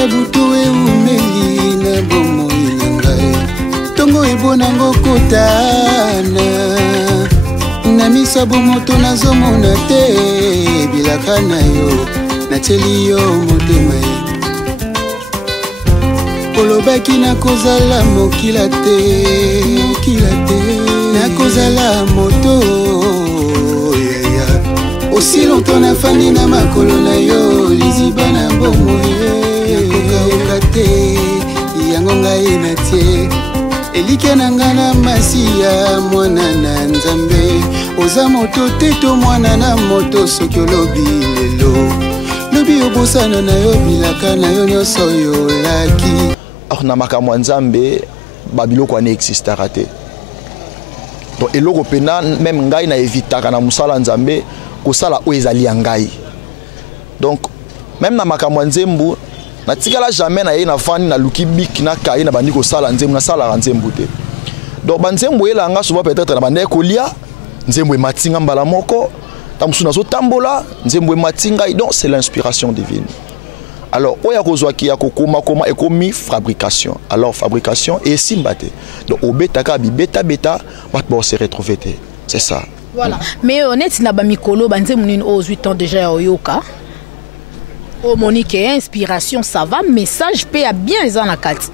ata butu eumeli na bomoi na ngai tongo ebonango kotana na misabu moto nazomona te bilaka na yo nateli yo motema olobaki nakozala mokila te nakozala moto aussi longtemps nafandi na makolo na yo liziba na bomo nakokauka te yango ngai natie elike na nga na masiya mwana na nzambe oza moto te to mwana na moto soki olobi lelo lobi obosana na yo bilaka na yo nyonso yolaki na makambo ya nzambe babiloko wana existaka te donc eloko pena même ngai na evitaka na mosala nzambe kosala oyo ezali ya ngai donc même na makambo ya nzembo natikala jamais na ye na fani na luki bik na kaye na bandi kosala nzembo nasalaka nzembo te donc banzembo elanga souvent peut-être na bande kolia nzembo ematinga mbala moko ta musu nazotambola nzembo ematinga donc c'est l'inspiration divine. Alors oya kozwaki ya kokoma koma ekomi fabrication. Alors fabrication et simbate. Donc obetaka bibeta beta bat se retrouver. C'est ça. Voilà. Mais honnête na ba mikolo banze munini aux 8 ans déjà ya oyoka. Oh Monique, inspiration ça va, message paye à bien les en la carte.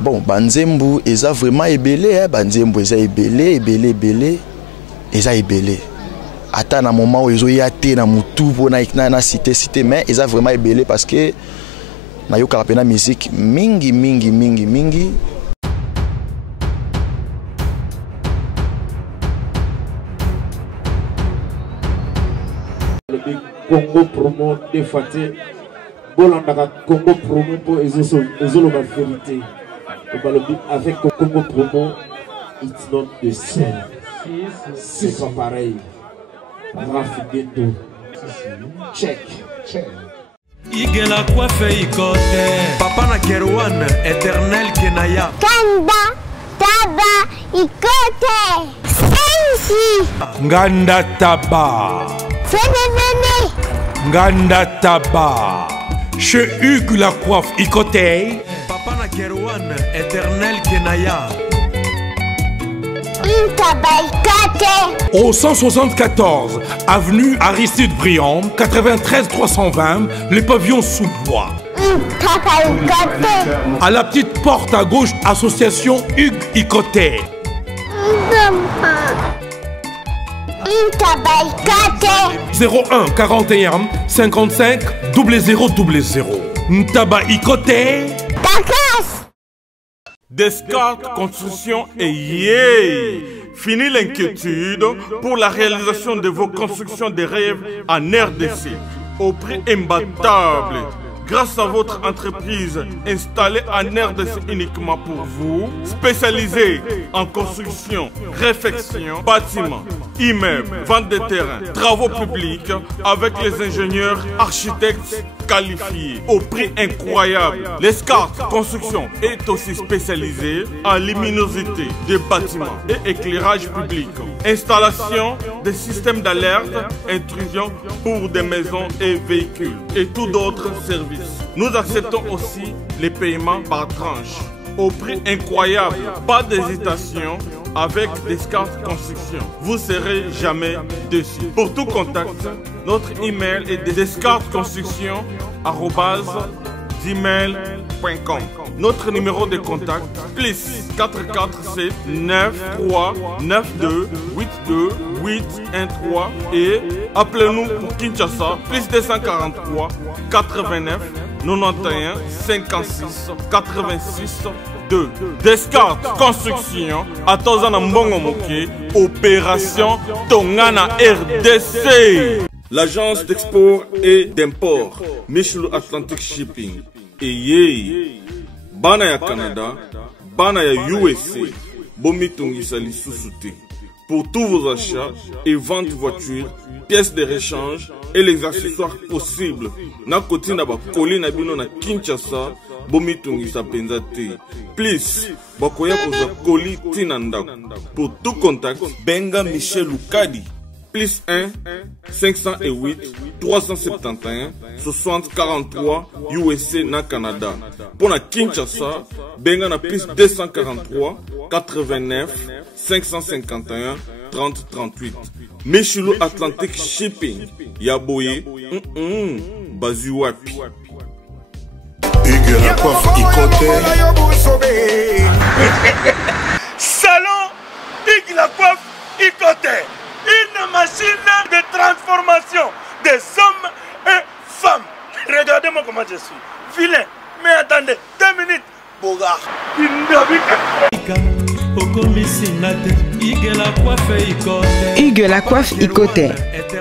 Bon, banzembu eza vraiment ebelé, banzembu eza ebelé, eza ebelé. Ata na moment où ils ont yaté na mutu pour na cité mais ils ont vraiment ébélé parce que na yo karapena musique mingi. Le Congo promo de Faté bolanda Congo promo pour ezolo ma vérité avec Congo promo it's not the same, c'est pas pareil. Check. Igela coiffe ikote Papa na Kerwan éternel Kenaya Kanda taba ikote Sensi Nganda taba Fenenene Nganda taba Chez Hugues la coiffe ikote Papa na Kerwan éternel Kenaya Au 174 avenue Aristide Briand, 93 320, les pavillons sous bois. À la petite porte à gauche, association Hugues Ikoté. 01 41 55 0000. Ntaba Ikoté. Descartes Construction et yeah! Fini l'inquiétude pour la réalisation de vos constructions de rêves en RDC au prix imbattable. Grâce à votre entreprise installée en RDC uniquement pour vous, spécialisée en construction, réfection, bâtiments, immeubles, vente de terrains, travaux publics avec les ingénieurs architectes qualifiés au prix incroyable. Descartes Construction est aussi spécialisée en luminosité des bâtiments et éclairage public, installation des systèmes d'alerte, intrusion pour des maisons et véhicules et tout d'autres services. Nous acceptons aussi les paiements par tranche au prix incroyable. Pas d'hésitation avec Descartes Construction. Vous serez jamais déçus. Pour tout contact, notre email est descartesconstruction@gmail.com. Notre numéro de contact plus 447 93 92 82 813 et appelez-nous pour Kinshasa plus 243 89 91 56 86 2. Descartes Construction à Tozana Mbongo Moké, opération Tongana RDC. L'agence d'export et d'import Michel Atlantic Shipping et yé bana ya Canada, bana ya USA, bomitungisa lisusuté. Pour tous vos achats et ventes de voitures, pièces de rechange et les accessoires possibles. Na koti na ba koli na bino na Kinshasa, bomitungisa penzate. Please, bakoya koza koli tinanda. Pour tout contact, benga Michel Lukadi plus 1 508 371 60 43 USA na Canada. Pour la Kinshasa, benga na plus 243 89 551 30 38. Meshulu Atlantic Shipping, Yaboye, Bazuapi. Hugues la coiffe Salon Hugues la coiffe Icoté. Une machine de transformation des hommes et femmes. Regardez-moi comment je suis. Vilain. Mais attendez, 2 minutes. Bogart. Hugues la coiffe Icoté.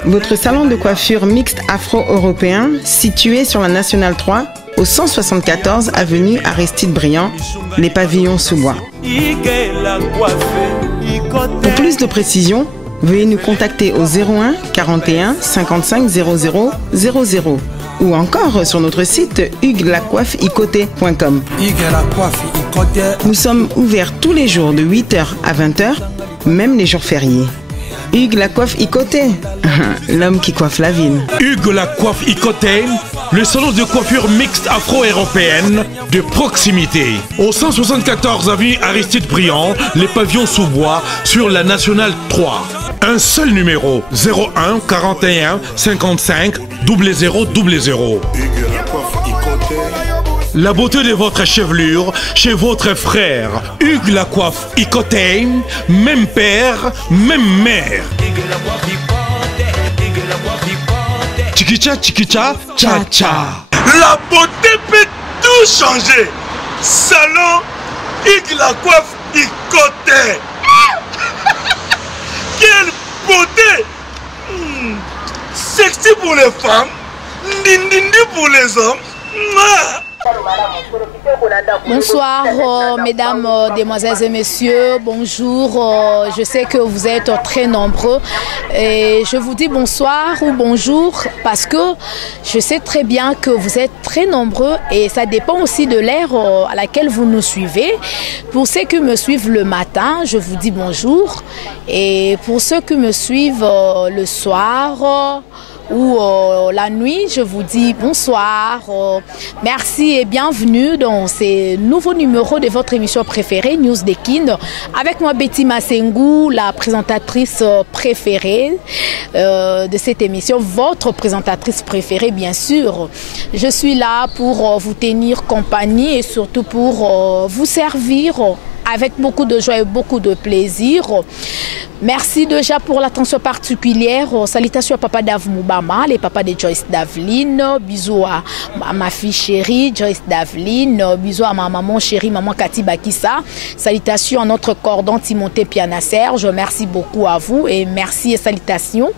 Votre salon de coiffure mixte afro-européen situé sur la Nationale 3 au 174 avenue Aristide Briand, les pavillons sous bois. Pour plus de précisions, veuillez nous contacter au 01 41 55 00 00 ou encore sur notre site hugueslacoiffeicoté.com. Nous sommes ouverts tous les jours de 8h à 20h, même les jours fériés. Hugues la coiffe Icoté, l'homme qui coiffe la ville. Hugues la coiffe Icoté, le salon de coiffure mixte afro-européenne de proximité. Au 174 avenue Aristide Briand, les pavillons sous bois sur la Nationale 3. Un seul numéro, 01 41 55 00 00. La beauté de votre chevelure chez votre frère. Hugues la coiffe Icoté, même père, même mère. Chikicha, chikicha, cha cha. La beauté peut tout changer. Salon Hugues la coiffe Icoté. Quelle beauté! Sexy pour les femmes, dindindi pour les hommes. Bonsoir mesdames, demoiselles et messieurs, bonjour, je sais que vous êtes très nombreux et je vous dis bonsoir ou bonjour parce que je sais très bien que vous êtes très nombreux et ça dépend aussi de l'ère à laquelle vous nous suivez. Pour ceux qui me suivent le matin, je vous dis bonjour et pour ceux qui me suivent le soir ou la nuit, je vous dis bonsoir, merci et bienvenue dans ce nouveau numéro de votre émission préférée, News des Kin. Avec moi, Betty Massengou, la présentatrice préférée de cette émission, votre présentatrice préférée, bien sûr. Je suis là pour vous tenir compagnie et surtout pour vous servir avec beaucoup de joie et beaucoup de plaisir. Merci déjà pour l'attention particulière. Salutations à papa Dave Moubama, les papas de Joyce Davline. Bisous à ma fille chérie Joyce Davline. Bisous à ma maman chérie, maman Cathy Bakissa. Salutations à notre cordon Timothée Piana-Serge. Merci beaucoup à vous et merci et salutations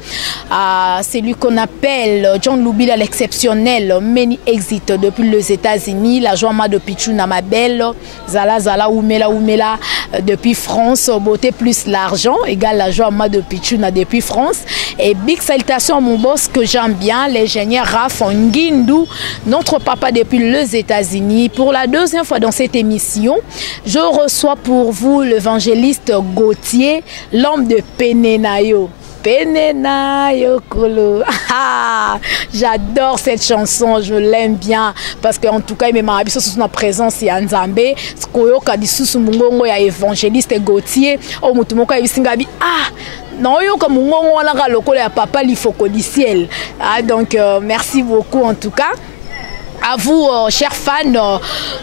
à celui qu'on appelle John Loubila l'exceptionnel. Many exit depuis les États-Unis. La joie de Pichuna ma belle. Zala Zala Oumela Oumela depuis France. Beauté plus l'argent égale la joie de Pichuna depuis France. Et big salutations à mon boss que j'aime bien, l'ingénieur Raph Nguindou, notre papa depuis les États-Unis. Pour la deuxième fois dans cette émission, je reçois pour vous l'évangéliste Gauthier, l'homme de Penenayo. Penenayo Kolo. J'adore cette chanson, je l'aime bien parce qu'en tout cas, il m'a habitué sur sa présence et en Zambé. Koyoka di susu mungongo ya évangéliste Gauthier. Oh mutumoko ya singabi non yoka mungongo wana ka lokolo ya papa lifoko du ciel. Donc merci beaucoup en tout cas. À vous, chers fans.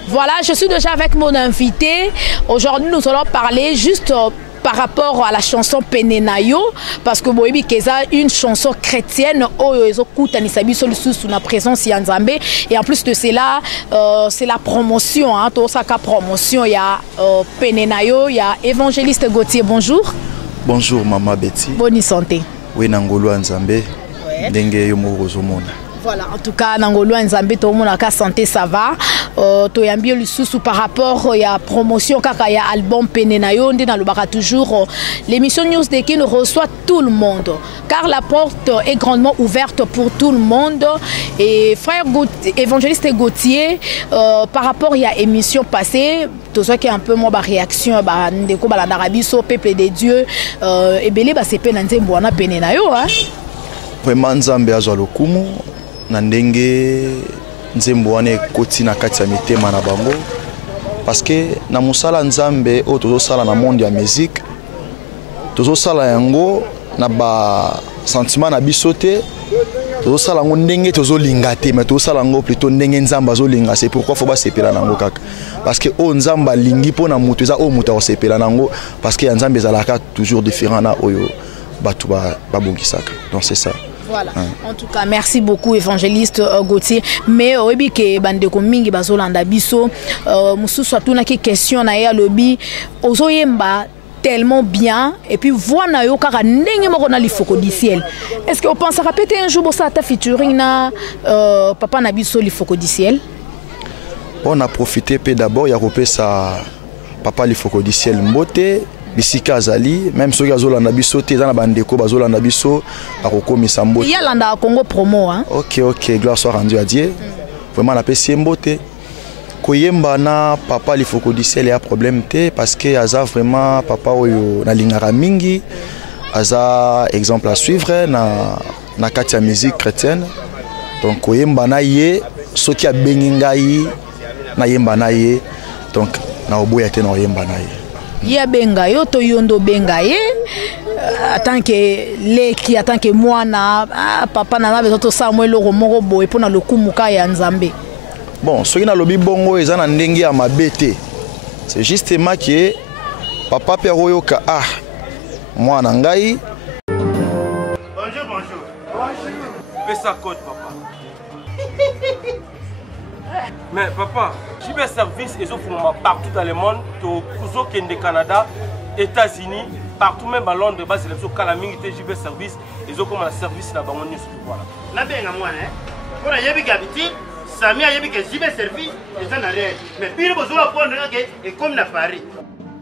Voilà, je suis déjà avec mon invité. Aujourd'hui, nous allons parler juste par rapport à la chanson Penenayo, parce que Boebi Keza une chanson chrétienne sous la présence Yanzambe, et en plus de cela c'est la promotion, Tosaka promotion, il y a Penenayo, il y a évangéliste Gauthier. Bonjour. Bonjour maman Betty. Bonne santé. Oui, Nangolo Nzambe. Ndenge yomo rozomona. Voilà, en tout cas, Nangolo Nzambe, tout le monde a santé, ça va. Toyambio Lususu par rapport à la promotion, il y a album Penenayo, on a toujours l'émission News des Kin reçoit tout le monde, car la porte est grandement ouverte pour tout le monde. Et frère évangéliste Gauthier, par rapport à l'émission passée, tout ça qui est un peu moins réaction ndeko balanda biso peuple de Dieu ebele ba sepe na nzembo wana pene na yo vraiment nzambe azwa lokumu na ndenge nzembo wana ekoti na kati ya mitema na bango parce que na musala nzambe o tozo sala na monde ya musique tozo sala yango na ba sentiment na biso te tozo sala ngo ndenge tozo linga te mais tozo sala ngo plutôt ndenge nzamba zo linga c'est pourquoi faut ba sepela nango kaka parce que o nzamba lingi pona mutu eza o mutu o sepela nango parce que nzambe ezalaka toujours différent na oyo batu ba bongisaka donc c'est ça. Voilà. En tout cas, merci beaucoup, évangéliste Gauthier. Mais obi ke bandeko mingi bazolanda biso, mususu atuna ki question na ya lobby, ozoyemba tellement bien et puis voilà yo kaka ndenge moko na lifoko du ciel. Est-ce que on pense à répéter un jour ça ta featuring na papa na biso lifoko du ciel? On a profité peu d'abord ya repé sa papa lifoko du ciel mbote. Bisika azali même soki azolanda biso te eza na bandeko bazolanda biso akokomisa mbote. Il y a landa Congo promo hein. OK, gloire soit rendue à Dieu. Vraiment na pesi mbote. Koyemba na papa lifoko du ciel ya problème te parce que aza vraiment papa oyo na lingara mingi aza exemple à suivre na kati ya musique chrétienne. Donc koyemba na ye soki abengi ngai na yemba na ye donc na oboya te na yemba na ye. Ya benga yo to yondo benga ye tant que leki tant que mwana papa na na bezo to Samuel moko boye pona lokumuka ya nzambe. Bon soki na lobi bongo eza na ndenge ya mabete c'est justement que papa pe royoka mwana ngai. Bonjour. Fais ça code papa. Mais papa, j'ai un service et partout dans le monde, au Canada, États-Unis, partout même à Londres, bas c'est le Calaming, j'ai un service et j'ai comme un service là-bas. Voilà. Là bien à moi, hein. Pour la yébi habitude, Samy a yébi que j'ai un service et ça n'a rien. Mais puis le besoin de prendre et comme à Paris.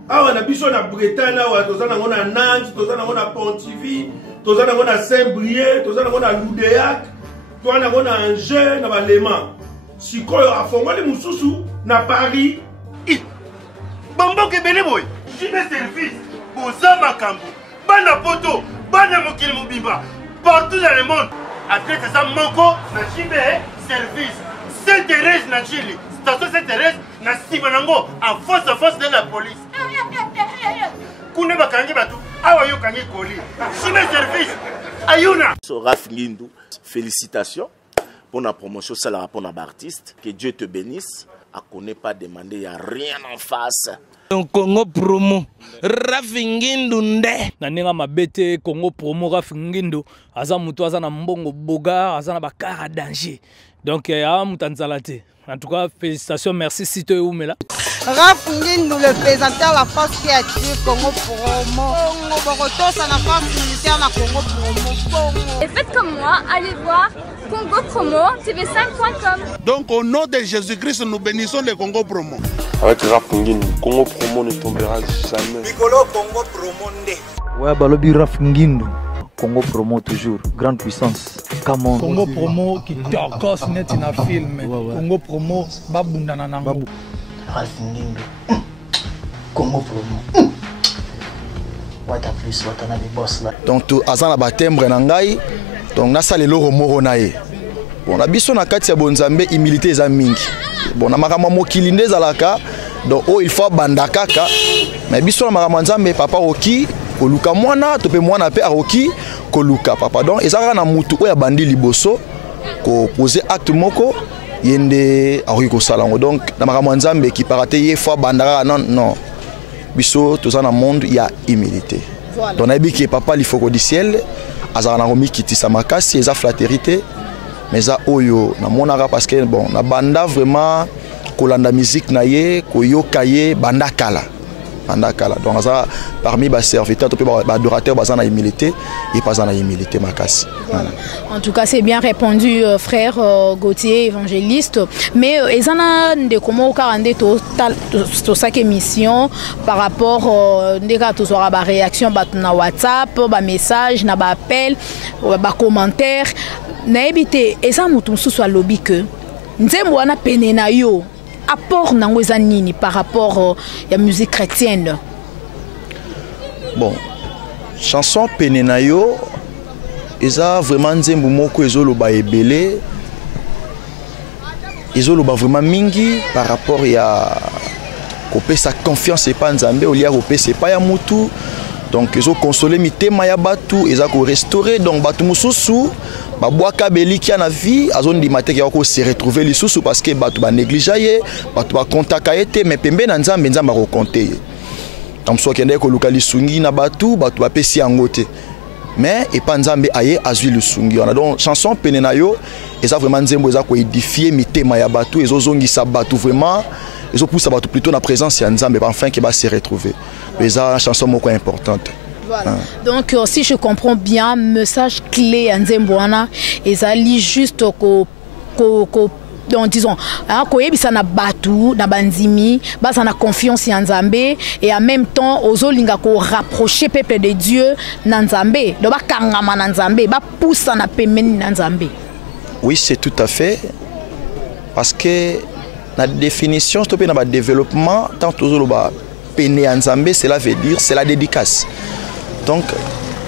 Ah on a biso na Bretagne là, tozana ngona Nantes, tozana ngona Pontivy, tozana ngona Saint-Brieuc, tozana ngona Loudéac, tozana ngona Angers, na Balema. Si quoi a formé mususu na Paris, Bambo ke bele boy. J'ai un service pour Zamakambo, bana poto, bana mokili mobimba, partout dans le monde. Après ça manko na jibe service. Sainte-Thérèse na Chili, station Sainte-Thérèse na Sibanango en face de la police. Kune bakangi batu, awa yo kangi koli. Jibe service. Ayuna. So Raf Ngindu, félicitations. Pour la promotion, c'est la pour l'artiste. Que Dieu te bénisse. À connaît pas demander, il n'y a rien en face. Congo promo, Rafingindu nde. Nanenga mabete Congo promo Rafingindu. Aza mutu aza na mbongo boga, aza na bakara danger. Donc ya mutanzalate. En tout cas, félicitations, merci si tu es où mais là. Rafingindu le présentateur la force créative Congo promo. Congo Boroto, ça n'a pas militaire na Congo promo. Et faites comme moi, allez voir Congo Promo, tv5.com. Donc au nom de Jésus-Christ, nous bénissons le Congo Promo. Avec Rafingindu, Congo Promo ne tombera jamais. Bigolo Congo Promo nde. Ouais, balobi Rafingindu. Congo Promo toujours, grande puissance. Come Congo Promo qui torcos net in a film. Congo Promo babunda nanango. Rafingindu. Congo Promo. Wata plus wata na bi boss là. Donc tu azana ba timbre na ngai. Donc na sale loro moro na ye. Bon na biso na kati ya bonzambe humilité za mingi. Bon na makama mokili nde zalaka. Donc il faut banda kaka. Mais biso na makama nzambe papa oki koluka mwana to pe mwana pe aroki koluka papa. Donc ezaka na mutu oya bandi liboso ko poser acte moko yende aroki ko salango. Donc na makama nzambe ki parate ye fois bandaka non. Biso tout ça dans le monde il y a humilité. Voilà. Donc nabi ki papa lifoko du ciel azana romi kitisa makasi eza flatérité mais za oyo na monaka parce que bon na banda vraiment kolanda musique na ye koyoka ye banda kala. Donc ça parmi les serviteurs, les adorateurs, ils ont humilité et pas en humilité makasi. Voilà. En tout cas, c'est bien répondu, frère Gauthier, évangéliste. Mais ils ont comment tout ça émission par rapport à la réaction na WhatsApp, na message, na appel, na commentaire. Na éviter et ça mutu soit lobby que nzembo wana pene na yo. apport nango eza nini par rapport à la musique chrétienne? Bon, chanson pene na yo eza vraiment nzembo moko ezoloba ebele, ezoloba vraiment mingi par rapport ya kopesa confiance epa nzambe olia kopesa epa ya mutu. Donc ezo consoler mitema ya batu, eza ko restaurer donc batu mususu ba boaka beliki na vie azondi mateke ya ko se retrouver lisusu parce que batu ba négliger, batu ba contaka ete mais pembe na nzambe nzamba ko compter. Donc so kende ko luka lisungi na batu ba pesi angote. Mais epa nzambe aye azui lisungi. On a donc chanson pene na yo eza vraiment nzembo eza ko édifier mitema ya batu, ezo zongisa batu vraiment. Ils ont poussé plutôt la présence de Nzambe enfin qui va se retrouver. Mais c'est une chanson beaucoup importante. Voilà. Donc si je comprends bien, message clé à Nzemboana, ils allaient juste donc disons, ça na batu, na banzimi, ça na confiance en Nzambe et en même temps ozolinga ko rapprocher peuple de Dieu na Nzambe. Donc ba kangama na Nzambe, ba poussa na pemeni na Nzambe. Oui, c'est tout à fait parce que la définition, le développement, tant que péné en Zambé, cela veut dire c'est la dédicace. Donc,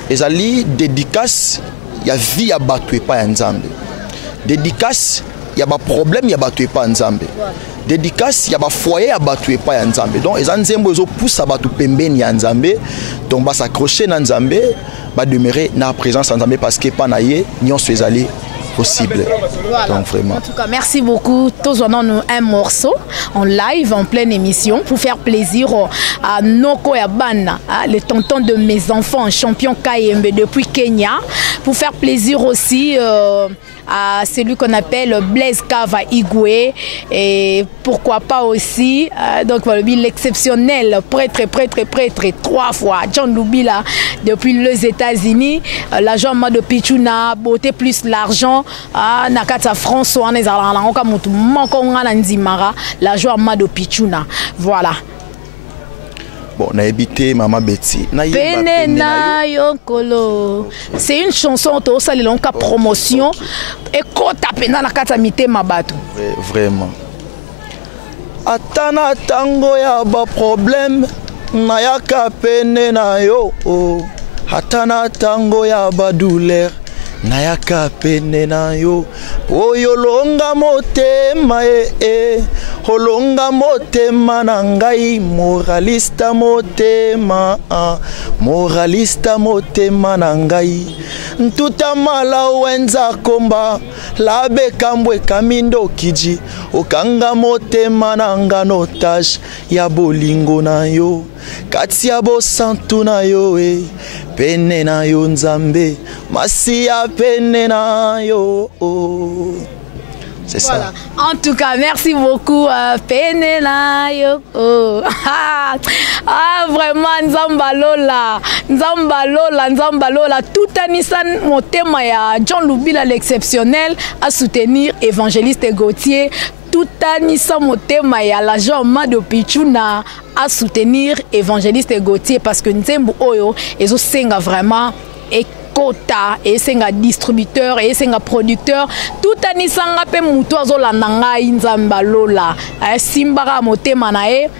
les alliés dédicace, il y a vie à battre pas en Zambé. Dédicace, il y a des problèmes, il y a battu pas en Zambé. Dédicace, il y a des foyers à battre pas en Zambé. Donc, les Nzembo poussent à battre pembeni en Zambé. Donc, va s'accrocher en Zambé, va demeurer dans la présence en Zambé parce que pas naïe, n'y ont les alliés possible. Voilà. Donc vraiment. En tout cas, merci beaucoup. Tous on a un morceau en live, en pleine émission, pour faire plaisir à Noko Yabana, le tonton de mes enfants, champion KMB depuis Kenya, pour faire plaisir aussi à celui qu'on appelle Blaise Kava Igwe, et pourquoi pas aussi donc l'exceptionnel prêtre 3 fois John Lubila depuis les États-Unis, l'agent de Pichuna, beauté plus l'argent nakata François l'agent de Pichuna. Voilà. Bon, on a habité Maman Betty. C'est une chanson to sali lonka promotion et ko tapena na kata mité mabato. Vraiment. Atana tango ya ba problème na yaka pene na yo. Atana tango ya ba douleur na yaka pene na yo. Oyo longa motema olonga motema na ngai moralista motema na ngai ntuta mala wenza komba labe kambwe kamindo kiji okanga motema na ngano tash ya bolingo na yo kati ya bosantu na yo pene na yo nzambe masi ya pene na yo C'est voilà. ça. En tout cas, merci beaucoup, Penela Yoko. Vraiment, Nzambalola. Tout Nissan Motema ya John Lubila l'exceptionnel à soutenir évangéliste Gauthier. Tout Nissan Motema ya l'agent Mado Pichuna à soutenir évangéliste Gauthier parce que Nzembo Oyo et Senga vraiment et quota et senga distributeur et senga producteur tout anisanga pe mutu azolanda ngai Nzambalola simbara motema na e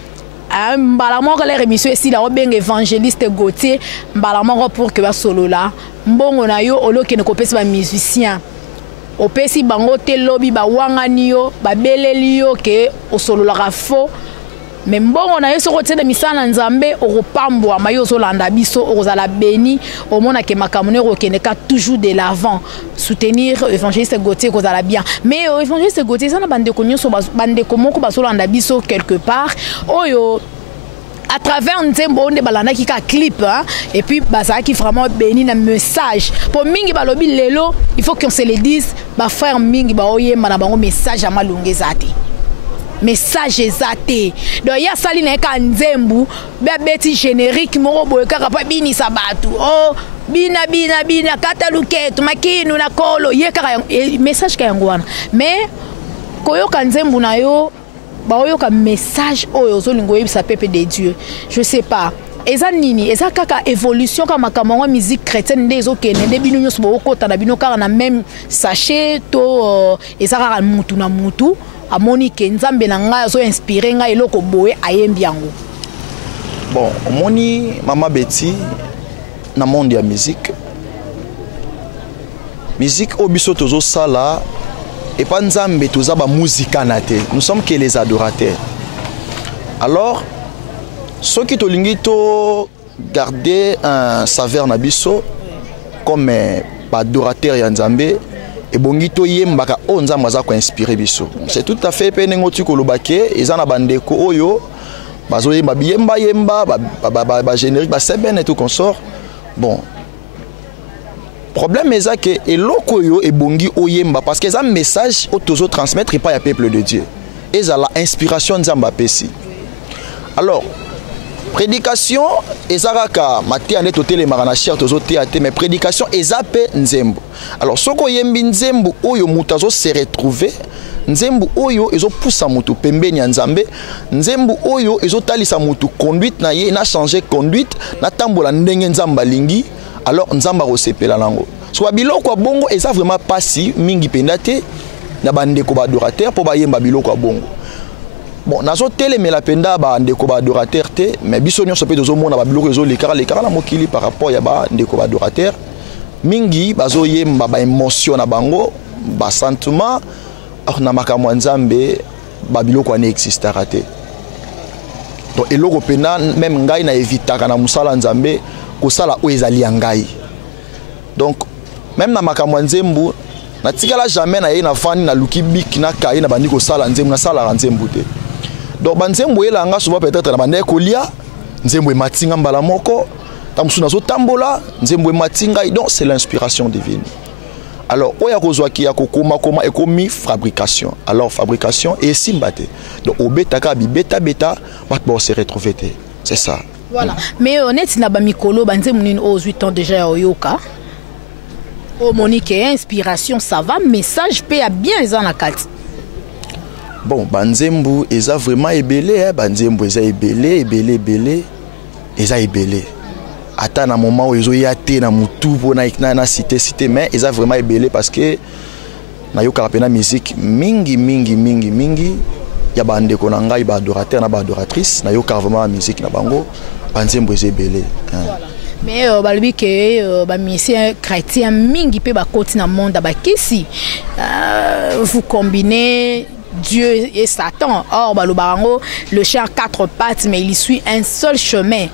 mbala moko la émission ici la obenga évangéliste Gauthier mbala moko pour que ba solo la mbongo na yo oloke ne kopesa ba musicien opesi bango te lobi ba wangani yo ba beleli yo ke osolola fo. Mais bon, on a eu ce côté de misala nzambe oropambo amayo zolanda biso ozala béni au monde que makamone rokeneka toujours de l'avant soutenir évangéliste Gauthier kozala bien mais évangéliste Gauthier ça na bande konyo so bande komoko basolanda biso quelque part oyo à travers Nzembo on balanda ki ka clip hein? Et puis ça qui vraiment béni na message pour mingi balobi lelo il faut qu'on se le dise ba frère mingi ba oyemba na bango message à malungezate message exacté donc ya sali na ka Nzembo ba beti générique moko boye kaka pa bini sabatu oh bina kataluketu makinu na kolo ye kaka message ka yangwana mais koyoka Nzembo na yo ba oyoka message oyo zolingo yebisa peuple de Dieu je sais pas eza nini eza kaka évolution kama kamongo musique chrétienne ndezo kene nde bino nyoso bokota na bino kaka na même sachet to eza kaka mutu na mutu amoni ke nzambe na nga zo inspirer nga eloko boye ayembi yango. Bon, omoni Mama Betty na monde ya musique. Musique obiso tozo sala et pas nzambe toza ba musica na te. Nous sommes que les adorateurs. Alors ceux qui tolingi to garder un saveur na biso comme adorateur ya nzambe et bongito yembaka o nzambe za ko inspirer biso. C'est tout à fait penengo tu kolobake ezana bandeko oyo bazo yemba yemba ba générique ba seben et tout consort. Bon. Problème est que eloko yo e bongi oyemba parce que ça message autozo transmettre pas ya peuple de Dieu. Et ça la inspiration nzamba pesi. Alors prédication ezaraka maté ane totele marana cher tozo théâtre mais prédication ezape nzembo. Alors soko yembi nzembo oyo mutazo se retrouver nzembo oyo ezo poussa mutu pembeni ya nzambe nzembo oyo ezo talisa mutu conduite na ye na changer conduite na tambola ndenge nzamba lingi. Alors nzamba rosepela nango so biloko bongo eza vraiment pasi mingi pendate na bandeko ba adorateur po ba yemba biloko bongo. Bon nazo telemela penda ba ndeko ba adorateur te mais biso nyonso pe tozo mona ba biloko ezo lekara na mokili par rapport ya ba ndeko ba adorateur mingi bazo yemba ba émotion na bango ba sentiment na makamwa nzambe ba biloko ane existera te. Donc eloko pena même ngai na evitaka na musala nzambe kosala o ezali ngai. Donc même na makamwa nzembu na tikala jamais na ye na fani na luki bik na kai na bandi kosala nzembu na sala nzembu te. Donc banzembu elanga souvent peut-être na bande kolia nzembu matinga mbala moko tamsuna zo tambola nzembu matinga donc c'est l'inspiration divine. Alors oya kozwaki ya kokoma koma ekomi fabrication. Alors fabrication et simbate. Donc obetaka bi beta bat bo se retrouver te. C'est ça. Voilà. Mais honnête na ba mikolo banze munini aux 8 ans déjà oyoka. O Monique inspiration ça va message pe a bien eza na kati. Bon banzembu eza vraiment ebelé banzembu eza ebelé eza ebelé. Ata na moment où ezo yate na mutu pona na cité mais eza vraiment ebelé parce que na yoka pena musique mingi ya bandeko na ngai ba adorateur na ba adoratrice na yoka vraiment musique na bango banzembu eza ebelé. Mais balobi ke ba musicien chrétien mingi pe ba koti na monde ba kisi vous combinez Dieu et Satan. Or balobarango le chien a 4 pattes mais il suit un seul chemin.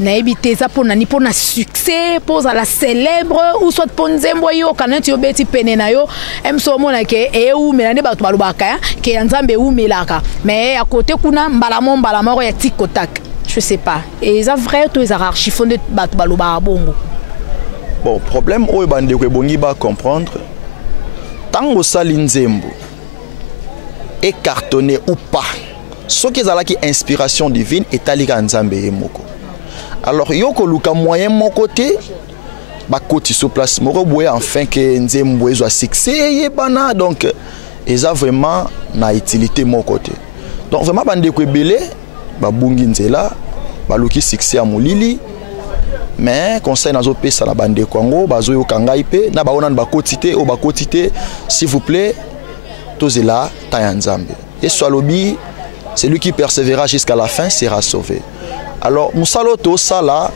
Na ebité ça pour nani pour na succès pour la célèbre ou soit pour nzembo yo kana ti obeti pene na yo emso mona ke e ou melane ba balobaka ke nzambe ou melaka mais à côté kuna mbala moko ya tikotak. Je sais pas. Et ça vrai tous les archives de baloba bongo. Bon, problème oyo bande ko bongi ba comprendre tango sali nzembo et cartonné ou pas. Ce qui est là qui inspiration divine est alika nzambe moko. Alors yoko luka moyen mon côté ba koti sur place moko boye enfin que nzembo ezo succès yebana donc eza vraiment na utilité mon côté. Donc vraiment bande ko belé ba bungi nzela ba luki succès a molili mais conseil nazo pesa na bande kongo bazo yo kangai pe na ba ona ba kotité o ba kotité s'il vous plaît tozela ta nzambe et soit lobi celui qui persévérera jusqu'à la fin sera sauvé. Alors musalo to sala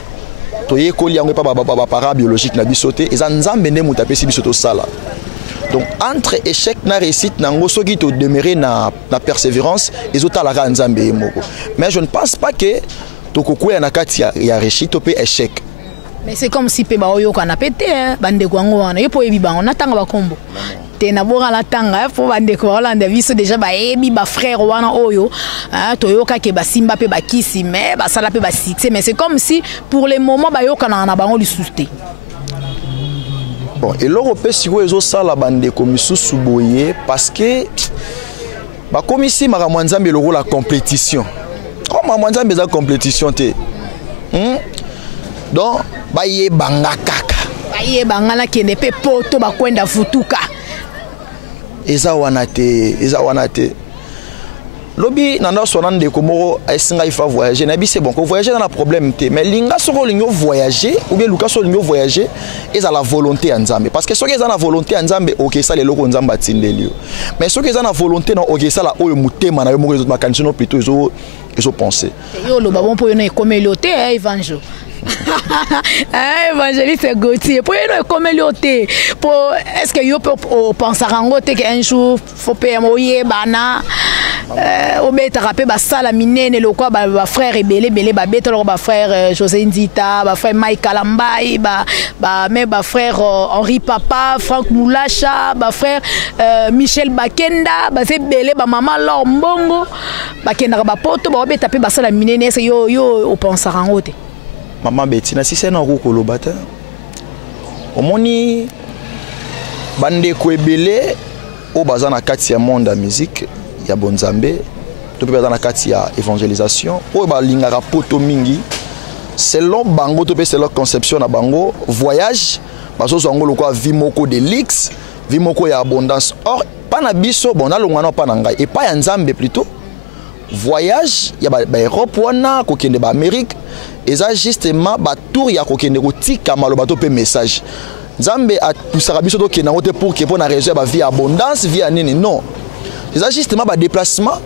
to yekoli yango pa ba para biologique na bisoté eza nzambe nde mutapesi bisoto sala. Donc entre échec na réussite nango soki to demeurer na persévérance ezotalaka nzambe moko. Mais je ne pense pas que to kokuya na kati ya réussite to pe échec. Mais c'est comme si pe ba oyo kana pété bande kwango wana yepo yebi ba on atanga ba kombo. Te na bora la tanga pour bande ko Hollande viso déjà ba yebi ba frère wana oyo to yoka ke ba simba pe ba kisi mais ba sala pe ba succès mais c'est comme si pour les moments ba yoka na bango lisuste. Bon, et l'Europe si vous ezo sala bande ko misusu boye parce que ba komisi makamwa nzambe le rôle la compétition. Comme nzambe za compétition te. Donc baye banga kaka. Baye banga na kende pe poto ba kwenda futuka. Eza wana te. Lobby nanda sonan de komoro esinga il faut voyager na bi c'est bon ko voyager dans un problème té mais linga soko lingo voyager ou bien luka soko lingo voyager et à la volonté en Nzambe parce que ceux qui ont la volonté en Nzambe OK ça les loko Nzambe atindeli mais ceux qui ont la volonté non OK ça la o mutema na yo moko zo makanisi plutôt ils ont pensé yo lo babon po yo na komelote évangile Évangéliste Gauthier, pour nous comme l'autre, pour est-ce que vous pouvez penser qu'un jour faut payer moyer bana, au bête rapper bas salamine le quoi bas frère rebelle belé bas bête alors bas frère José Ndita, bas frère Mike Kalambai, bas même bas frère Henri Papa, Franck Moulacha, bas frère Michel Bakenda, bas c'est belé bas maman Lombongo, Bakenda bas poto bas bête taper bas salamine est-ce que yo au penser en haute. Maman Bettina, si c'est un rouko le bâtard, au moni bande koebele au bazar na kati ya monde à musique ya bonzambe to pe bazar na kati ya évangélisation au ba lingara poto mingi selon bango to pe selon conception na bango voyage baso zongo lokwa vie moko de luxe vie moko ya abondance or pas na biso bon na longwana pas na ngai et pas ya nzambe plutôt voyage ya ba Europe wana ko kende ba Amérique et ça justement ba tour ya kokende ko tika malo bato pe message Nzambe a poussera biso to kena ngote pour que pour na réserve vie abondance vie anene non et ça justement ba déplacement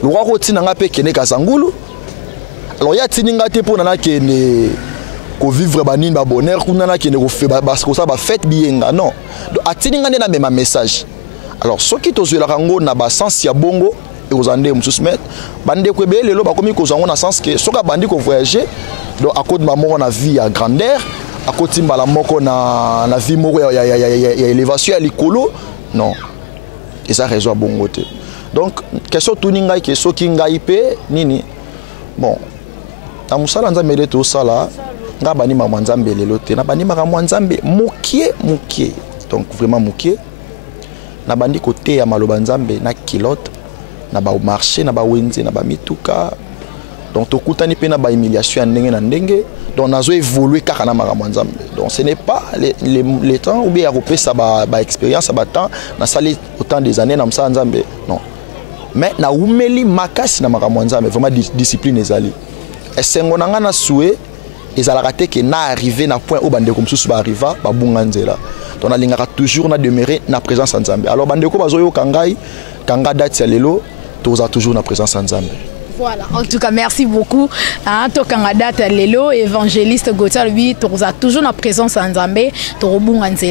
le roi rotina nga pe kene kasangulu alors ya tininga te pour na kene ko vivre ba nini ba bonheur kuna na kene ko fe ba ça ba fête bienga non donc atininga na même message alors ce qui to zuela kango na ba sens ya bongo et aux andés mususmet bande ko be lelo ba komi ko zango na sens que soka bandi ko voyager donc à cause de maman on a vie à grandeur à côté mbala moko na vie moko ya élévation ya likolo non et ça résout bongo te donc question tout ninga ke soki ngai pe nini bon na musala nzambe le to sala nga bani mama nzambe lelo te na bani maka nzambe mukie donc vraiment mukie na bandi côté ya maloba nzambe na kilote na ba marché na ba wenze na ba mituka donc to kutani pe na ba humiliation ndenge na ndenge donc nazo évoluer kaka na makambo nzambe donc ce n'est pas les temps ou bien repé ça ba expérience ba temps na sali autant des années na msa nzambe non mais na umeli makasi na makambo nzambe vraiment discipline ezali esengo nanga na souhait ezalaka te ke na arriver na point où bande comme sous ba arriva ba bunga nzela donc na lingaka toujours na demeurer na présence nzambe alors bande ko bazo yo kangai kanga date ya lelo toza toujours na présence nzambe. Voilà, en tout cas, merci beaucoup. En tant que Lelo, évangéliste Gauthier, lui, tu as toujours la présence en Zambé, tu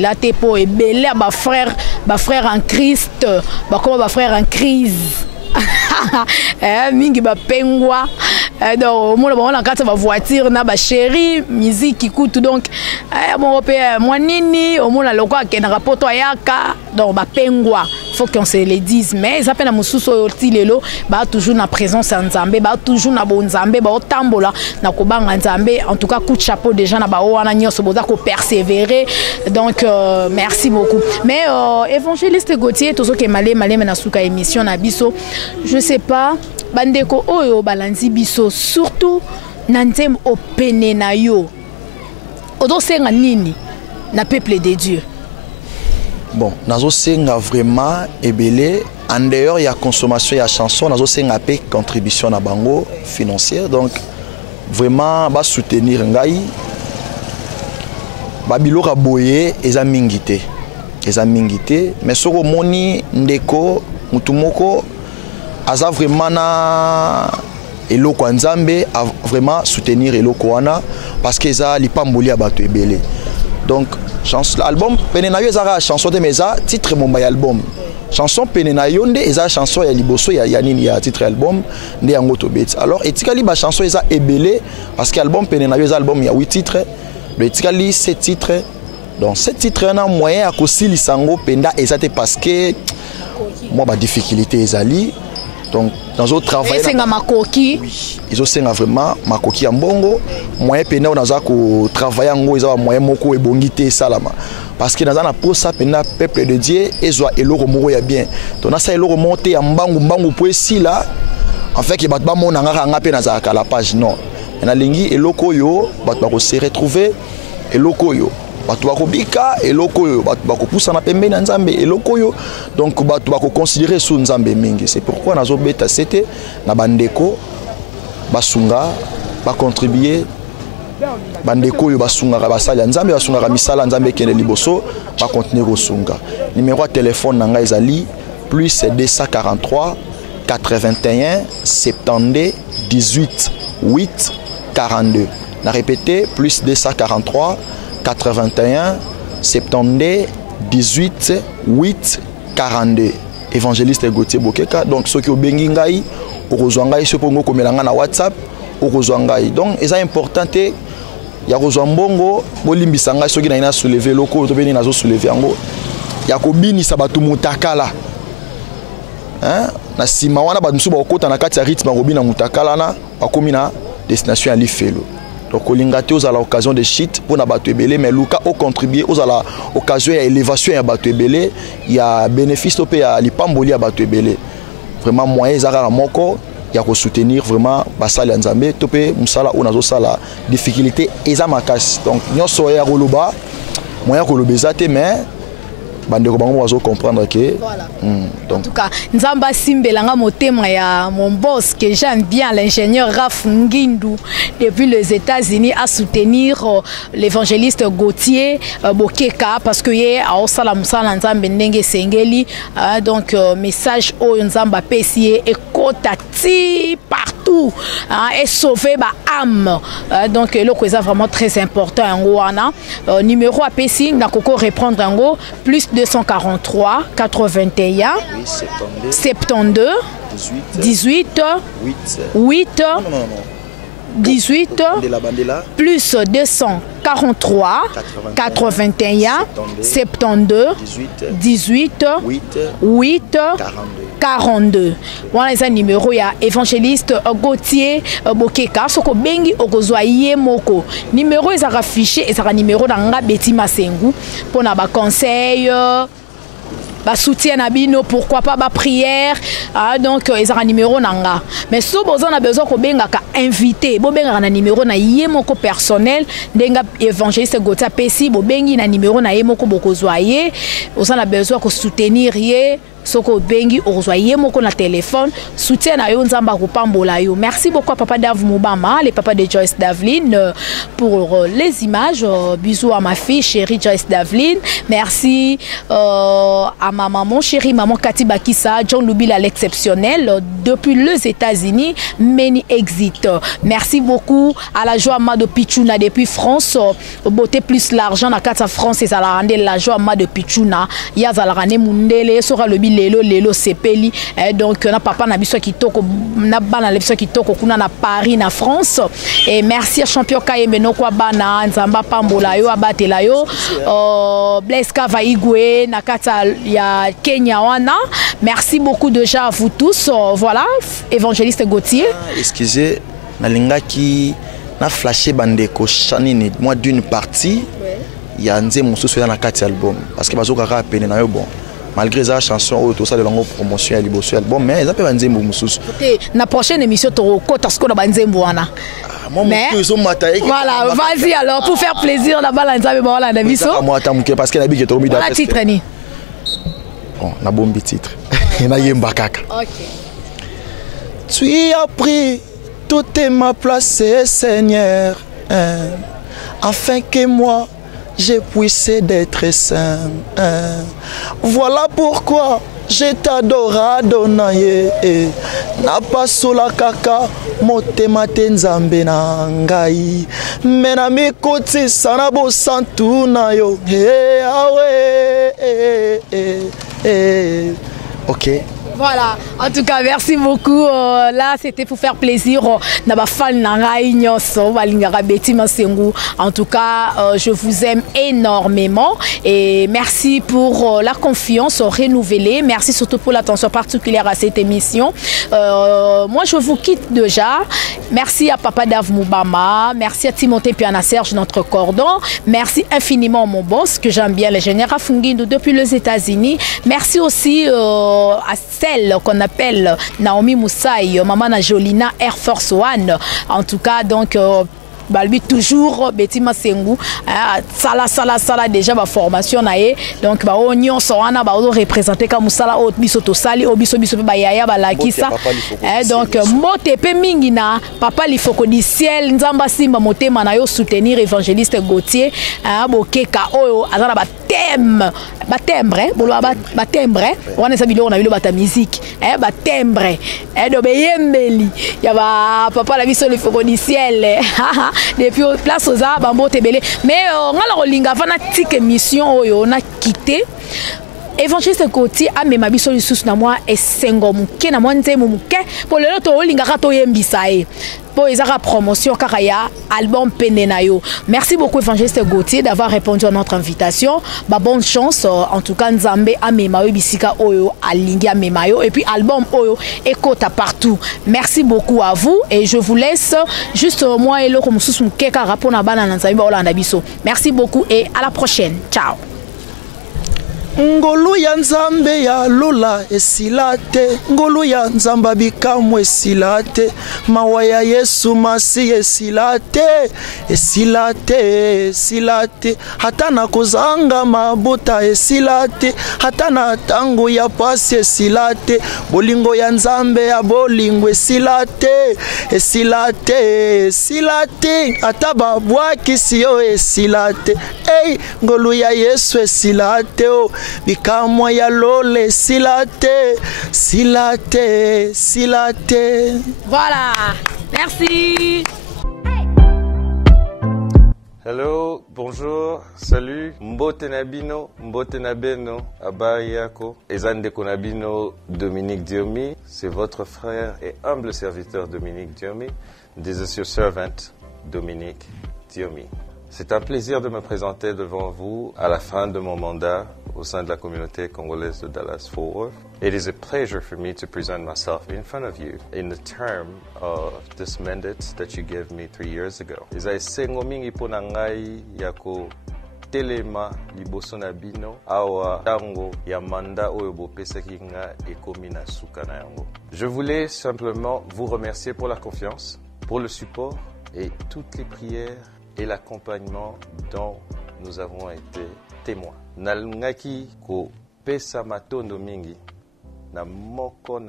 as tepo et belé, ma frère en Christ, comme frère en crise. Mingi ba pengwa donc moi on a quatre voiture na ba chérie musique écoute donc mon repère moi nini au moins la logo qui na rapporto yaka donc ba pengwa faut qu'on se le dise mais ça peine mususu oti lelo ba toujours na présence en Nzambe ba toujours na bon Nzambe ba otambola na kobanga Nzambe en tout cas coup de chapeau déjà na ba wana nyoso boza ko persévérer donc merci beaucoup mais évangéliste Gauthier tozo ke malé na suka émission na biso je sais pas bandeko oyo balanzi biso surtout nanzem opene na yo odo senga nini na peuple de Dieu. Bon nazo senga vraiment ebele en dehors ya consommation ya chanson nazo senga pe contribution na bango financière donc vraiment ba soutenir ngai ba biloka boye eza mingité mais soko moni ndeko mutumoko aza vraiment na eloko nzambe a vraiment soutenir eloko wana parce que ça lipamboli ya bato ebele donc chanson album penenayo ezaka chanson de meza titre mon album chanson penenayo nde eza chanson ya liboso ya nini ya titre album nde yango to bet alors etikali ba chanson eza ebele parce que album penenayo eza album ya 8 titres le etikali 7 titres donc 7 titres na moyen à kosilisa ngo penda ezate parce que moi ba difficulté ezali donc dans autre travail ils ont senga vraiment makoki ya mbongo moyen pena on a ko travailler ngo ils ont moyen moko ebongité salama parce que dans na posa pena peuple de Dieu ezwa eloko moko ya bien donc na ça eloko monter ya mbangu po si là en fait que bat ba mona nga pe na za la page non na lingi eloko yo bat ba ko se retrouver eloko yo bato bakobika eloko oyo bato bakopusana pembeni na nzambe eloko oyo donc bato bakoconsidere su nzambe mingi. C'est pourquoi nazobeta sete na bandeko basunga bacontribuer bandeko oyo basungaka basali ya nzambe basungaka misala nzambe ekende liboso bakontinue kosunga. Numéro ya telefone na ngai ezali plus 243 81 72 18 8 42. Na répété plus 243 81 72 18 8 42. Évangéliste Gauthier Bokeka. Donc ceux qui ont bengi ngai okozwa ngai so pongo komelanga na WhatsApp okozwa ngai. Donc c'est important te ya kozwa mbongo bolimbisa ngai soki na ina soulever loko to beni nazo soulever yango ya kobinisa bato mutakala. Hein? Na sima wana bato musu bakota na kati ya rythme robina mutakala na bakomi na destination ya Lifelo. Donc olingate aux à l'occasion de shit pour na bato ebele mais luka au contribuer aux à la occasion ya élévation ya bato ebele ya bénéfice to pe ya lipamboli ya bato ebele. Vraiment moyen ezaka moko ya ko soutenir vraiment basali ya nzambe to pe musala o nazo sala difficulté eza makasi. Donc nyonso ya koloba moyen ko lobeza te mais bandeko bango bazo comprendre que voilà. Donc en tout cas nzamba simbelanga motema ya mon boss que j'aime bien, l'ingénieur Raf Ngindu depuis les États-Unis à soutenir l'évangéliste Gauthier Bokeka parce que yé a osala musala nzambe ndenge sengeli. Donc message o nzamba pesi et kotati partout et sauver ba âme. Donc le c'est vraiment très important en wana. Numéro à pesi na koko reprendre en go plus 243 81 72 18 8 18 plus 243 81 72 18 8 42. Voilà les numéros ya évangéliste Gauthier Bokeka soko bengi okozwa ye moko. Numéro est affiché et ça numéro dans Betty Masengu pour na ba conseil ba soutien na bino, pourquoi pas ba prière. Donc ils ont un numéro nanga mais si vous avez besoin ko benga ka invité bo benga na numéro na ye moko personnel ndenga évangéliste Gauthier pesi bo bengi na numéro na ye moko bokozwa ye vous avez besoin ko soutenir ye soko bengi okozwa ye moko na téléphone soutien na yo nzamba ko pambola yo. Merci beaucoup à papa Dave Moubama, le papa de Joyce Davlin pour les images. Bisous à ma fille chérie Joyce Davlin. Merci à ma maman chérie maman Cathy Bakissa, John Lubila l'exceptionnel depuis les États-Unis, many exit. Merci beaucoup à la joie de Pichuna depuis France. Beauté plus l'argent na kata France et ça la rendre la joie de Pichuna. Ya za la rane mundele sera le lelo sepeli. Donc na papa na biso kitoko na bana na biso kitoko kuna na Paris na France. Et merci à champion Kayemeno kwa bana nzamba pambola yo abatela yo. Blaise Kavaigwe na kata ya Kenya wana. Merci beaucoup déjà à vous tous. Voilà, évangéliste Gauthier. Excusez, nalinga qui na flashé bandeko chanini moi d'une partie. Il y a nze mosusu ya na kati album parce que bazo kaka pene na yo bon. Malgré ça chanson tout ça de longue promotion à liboso album mais ça peut banze mosusu. Na prochaine émission to kota sko na banze wana. Mais voilà, vas-y alors pour faire plaisir là-bas la nzambe ba la biso. Moi tamuke parce que na biki to mi da. La titre ni. Bon, na bombi titre. Na yemba kaka. OK. Tu as pris toute ma place, Seigneur, afin que moi je puisse d'être saint. Voilà pourquoi je t'adore, Adonai. Na pas sola kaka motema tenzambe na ngai. Mena mikoti sana bo santu na yo. OK. Voilà, en tout cas, merci beaucoup. Là, c'était pour faire plaisir. En tout cas, je vous aime énormément et merci pour la confiance renouvelée. Merci surtout pour l'attention particulière à cette émission. Moi, je vous quitte déjà. Merci à Papa Dave Moubama. Merci à Timothée Piana Serge, notre cordon. Merci infiniment à mon boss, que j'aime bien, le général Fungindo, depuis les États-Unis. Merci aussi à celle qu'on appelle Naomi Moussaï, maman Jolina Air Force One. En tout cas, donc balbi toujours Betima Sengu sala déjà ba formation na ye donc ba onyo so wana ba représenter comme sala o biso to sali o biso ba yaya ba lakisa donc mote pe mingi na papa lifoko di ciel nzamba simba motema na yo soutenir évangéliste Gauthier bokeka oyo azana ba timbre bolo ba timbre wana sa biloko na bilo bata musique ba timbre do beyembeli ya ba papa la biso lifoko di ciel depuis place aux bambo tebele mais ngala kolinga fana tike mission oyo na quitté évangéliste Gauthier amema biso lisusu na moi esengo muke na moi nzemu muke po lelo to olinga ka to yembisa e po ezaka promotion kaka ya album Penenayo. Merci beaucoup évangéliste Gauthier d'avoir répondu à notre invitation. Ba bonne chance en tout cas Nzambe amema bisika oyo alingi amema yo et puis album oyo ekota partout. Merci beaucoup à vous et je vous laisse juste moi et loko mususu muke ka rapona bana na Nzambe olanda biso. Merci beaucoup et à la prochaine. Ciao. Ngolu ya Nzambe ya lola esilate ngolu ya Nzamba bikamwe esilate mawa ya Yesu masi esilate hata na kuzanga mabuta esilate hata na tangu ya pasi esilate bolingo ya Nzambe ya bolingo esilate hata babwaki siyo esilate ngolu ya Yesu esilate bikamwa ya lole silate. Voilà, merci. Hello, bonjour, salut. Mbote nabino, mbote nabeno, abari yako. Ezande konabino Dominique Diomi, c'est votre frère et humble serviteur Dominique Diomi. This is your servant Dominique Diomi. C'est un plaisir de me présenter devant vous à la fin de mon mandat au sein de la communauté congolaise de Dallas-Fort Worth. It is a pleasure for me to present myself in front of you in the term of this mandate that you gave me 3 years ago. Eza esengo mingi pona ngai yako telema liboso na bino awa tango ya manda oyo bopesaki nga ekomi na suka na yango. Je voulais simplement vous remercier pour la confiance, pour le support et toutes les prières et l'accompagnement dont nous avons été témoins. Nalungaki ko pesa matondo mingi na moko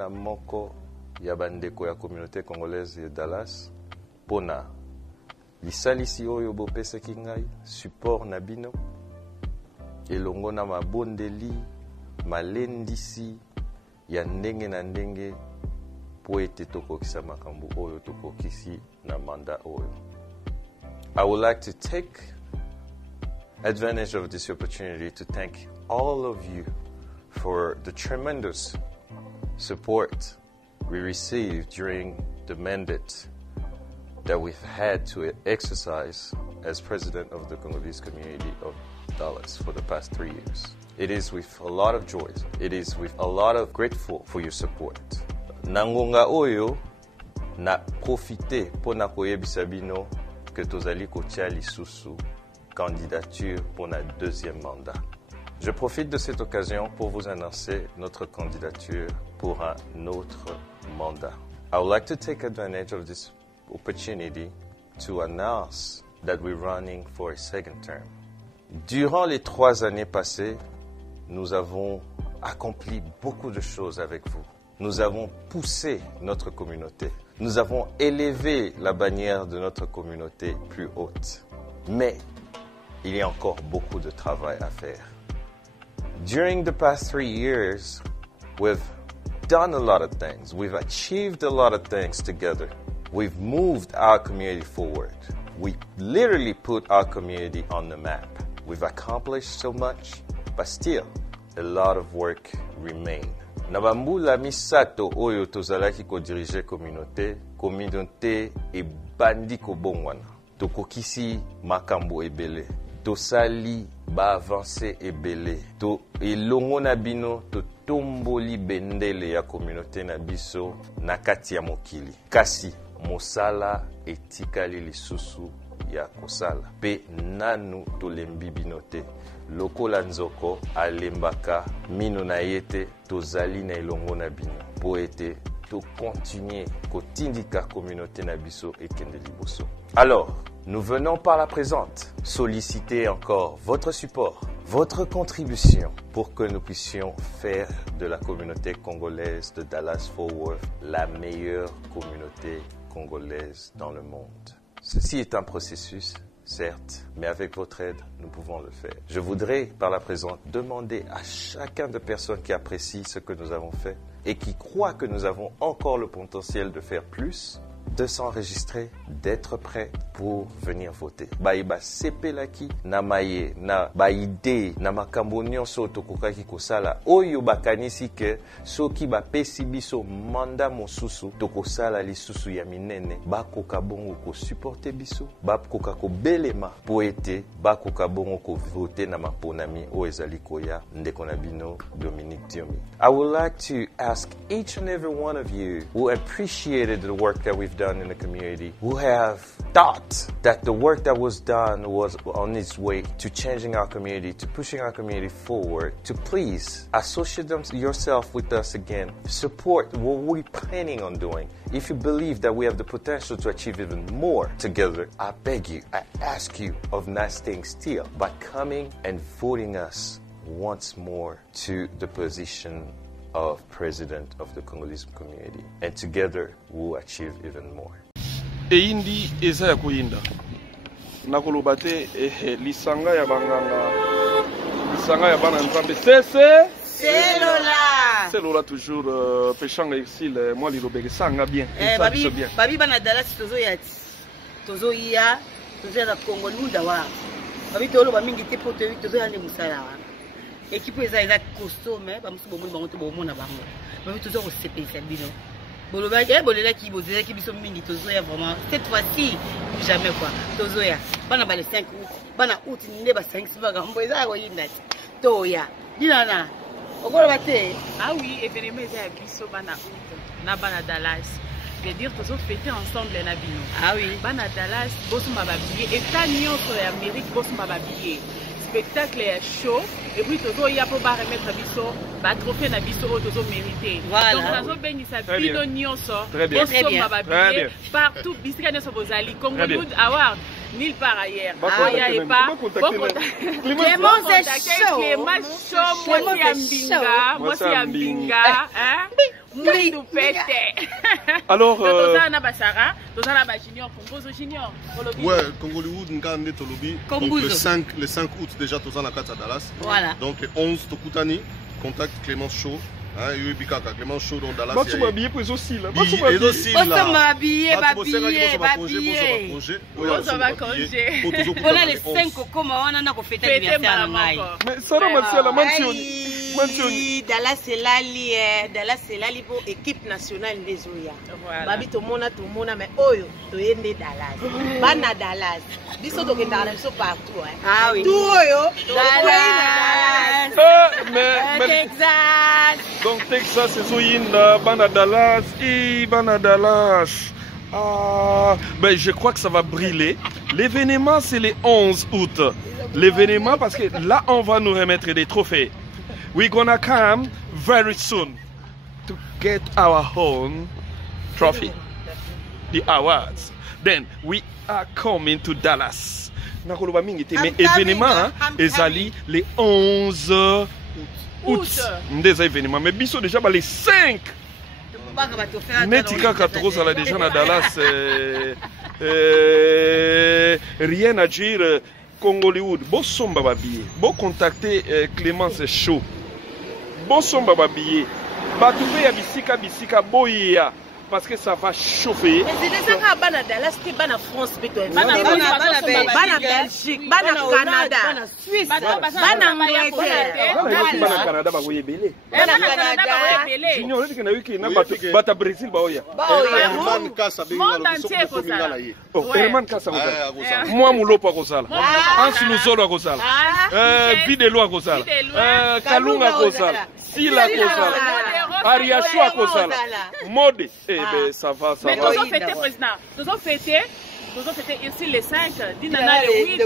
ya bandeko ya communauté congolaise de Dallas pona lisalisi oyo bopesaki ngai support na bino elongo na mabondeli malendisi ya ndenge na ndenge po ete tokokisa makambo oyo tokokisi na manda oyo. I would like to take advantage of this opportunity to thank all of you for the tremendous support we received during the mandate that we've had to exercise as president of the Congolese community of Dallas for the past 3 years. It is with a lot of joy. It is with a lot of grateful for your support. Nangonga oyo na profite pona koyebisa bino que tozali kotia lisusu candidature pour notre deuxième mandat. Je profite de cette occasion pour vous annoncer notre candidature pour un autre mandat. I would like to take advantage of this opportunity to announce that we're running for a second term. Durant les 3 années passées, nous avons accompli beaucoup de choses avec vous. Nous avons poussé notre communauté. Nous avons élevé la bannière de notre communauté plus haute. Mais il y a encore beaucoup de travail à faire. During the past 3 years, we've done a lot of things. We've achieved a lot of things together. We've moved our community forward. We literally put our community on the map. We've accomplished so much, but still, a lot of work remains. Nabambula misato oyo tozalaki ko diriger communauté e bandi ko bongwana. Tokokisi makambo ebele. Tosali ba avancer ebele. To elongo na bino to tomboli bendele ya communauté na biso na kati ya mokili. Kasi mosala etikali lisusu ya kosala. Pe nanu tolembi bino te. Lokola nzoko alembaka mino na yete tozali na elongo na bino po ete to continuer kotindika communauté nabiso et kende liboso. Alors, nous venons par la présente solliciter encore votre support, votre contribution pour que nous puissions faire de la communauté congolaise de Dallas-Fort Worth la meilleure communauté congolaise dans le monde. Ceci est un processus, certes, mais avec votre aide, nous pouvons le faire. Je voudrais, par la présente, demander à chacun de personnes qui apprécient ce que nous avons fait et qui croient que nous avons encore le potentiel de faire plus, de s'enregistrer, d'être prêt pour venir voter. Baïba sepelaki na maye na baide na makambo nyonso tokokaki kosala oyo bakanisi ke soki bapesi biso manda mosusu tokosala lisusu ya minene bakoka bongo ko supporter biso bakoka ko belema po ete bakoka bongo ko voter na maponami o ezali koya ndeko na bino Dominique Diomi. I would like to ask each and every one of you who appreciated the work that we've done in the community, who have thought that the work that was done was on its way to changing our community, to pushing our community forward, to please associate yourself with us again, support what we're planning on doing. If you believe that we have the potential to achieve even more together, I beg you, I ask you of not staying still, by coming and voting us once more to the position of President of the Congolese community. And together, we'll achieve even more. Eindi eza ya kuyinda. Nakoloba te lisanga ya banganga. Lisanga ya bana nzambe. Selola toujours pechanga exil moi lilobeke sanga bien. Babi bana Dallas tozo yati. Tozo ya na Congo lunda wa. Babi tolo ba mingi te poto tozo ya ne musala wa. Équipe eza costume ba musu bomo bango to bomo na bango. Babi tozo ko spécial bino. Boloba bolela ki bozela ki biso mingi tozo ya vraiment cette fois-ci jamais quoi. Tozo ya bana ba le 5 août. Bana août ne ba 5 sibaga mbo eza ko yinda. Toya. Dinana. Okoloba te. Ah oui, événement eza biso bana août na bana Dallas. Je veux dire que nous fêter ensemble na bino. Ah oui. Bana Dallas boso mababiye et tanio sur l'Amérique boso mababiye. Spectacle est chaud et puis tozo ya po ba remettre biso ba trophée na biso o tozo mérité. Voilà. Donc nazo bengi sa bino nyonso boso mababiye partout bisika nyonso bozali Congo Good Award nulle part ailleurs. Aya et pas. Clément c'est chaud. Clément chaud moi c'est Ambinga, hein? Mundu pete. Alors tozana basara, tozana ba junior Kombozo junior. Ouais, Congolwood ngande tolobi. Donc le 5 août déjà tozana kata Dallas. Voilà. Donc le 11 tokutani, contact Clément Chaud. Hein, Yubikaka Clément Chaud dans Dallas. Tu m'habiller pour aussi là. Tu m'habiller, on va congé. Voilà les 5 comment on a fêté l'anniversaire ngai. Mais ça remercie la mention. Dallas c'est lali pour équipe nationale des Oya. Babi to mona mais oyo to yende Dallas. Bana Dallas. Biso to kenda biso partout hein. Ah oui. Tout oyo Dallas. Mais Texas. Donc Texas c'est Zoyinda, bana Dallas, bana Dallas. Ah, ben je crois que ça va briller. L'événement c'est le 11 août. L'événement parce que là on va nous remettre des trophées. We're gonna come very soon to get our own trophy, the awards. Then we are coming to Dallas. Nakoloba mingi te mais événement ezali le 11 août. Des événements mais biso déjà les 5. Netika 14 à la déjà na Dallas. Rien à dire. Congolwood, bon somba babiye, bon contacter Clémence Chaud. Bon somba babiye, batouvé ya bisika boya parce que ça va chauffer. Mais c'est déjà qu'à bana Dallas, que bana France, bana Belgique, bana Canada, bana Suisse, bana Angleterre, bana Canada ba boye belé. Bana Canada belé. Junior dit que na wiki na bata Brésil ba oya. Herman Kasa benga lo biso ko mingala ye. Oh, Herman Kasa kozala. Moi mulopa kozala. Ansu Luzolo kozala. Videlo kozala. Kalunga kozala. Sila kozala. Ariashua kozala. Mode. Eh ben ça va. Mais nous avons fêté président. Nous avons fêté c'était ici les 5, Dinana le 8,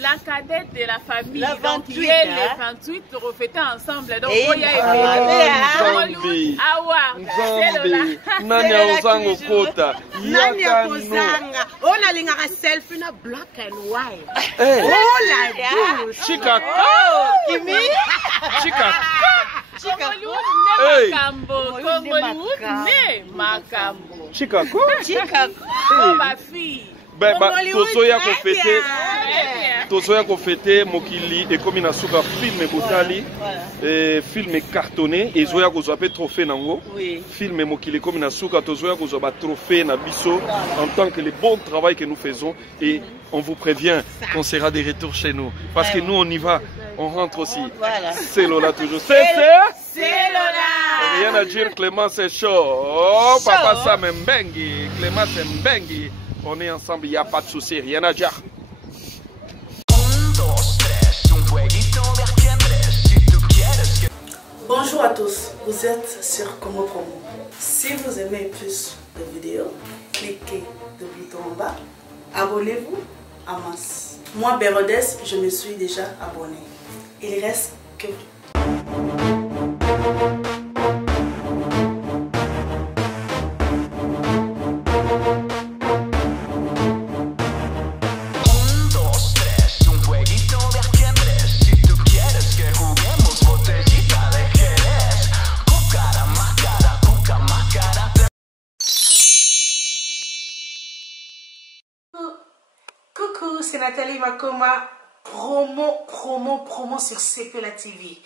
la cadette de la famille. La donc 28, il est le 28, reflété ensemble. Donc, Nzambi, nani aozanga okota nani akozanga oyo nalingaka selfie na black and white. Oh la douche. Chika Kimi Chika Hey. Chikako. Ma fille. tozoya kofete mokili ekomi na suka filme botali filme cartonné ezoya kozwa pe trophée nango filme mokili ekomi na suka tozoya kozwa ba trophée na biso en tant que le bon travail que nous faisons et on vous prévient qu'on sera de retour chez nous parce que nous on y va on rentre aussi. C'est Lola toujours. C'est Lola. Rien à dire, Clément c'est chaud. Oh papa ça m'embengi, Clément c'est m'embengi. On est ensemble, il n'y a pas de souci, rien à dire. Bonjour à tous, vous êtes sur Congo Promo. Si vous aimez plus de vidéos, cliquez le bouton en bas, abonnez-vous à masse. Moi, Bérodès, je me suis déjà abonné. Il reste que Coucou, c'est Nathalie Makoma. Promo sur CPLA TV.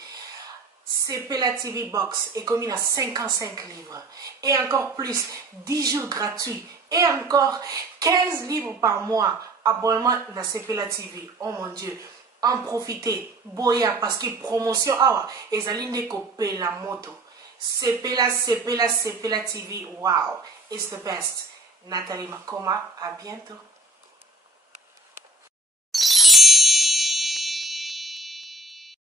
CPLA TV Box est commis à 55 livres. Et encore plus, 10 jours gratuits. Et encore 15 livres par mois. Abonnement dans CPLA TV. Oh mon Dieu. En profitez. Boya parce que promotion awa. Et zaline kopé la moto. CPLA TV. Wow. It's the best. Nathalie Makoma. À bientôt.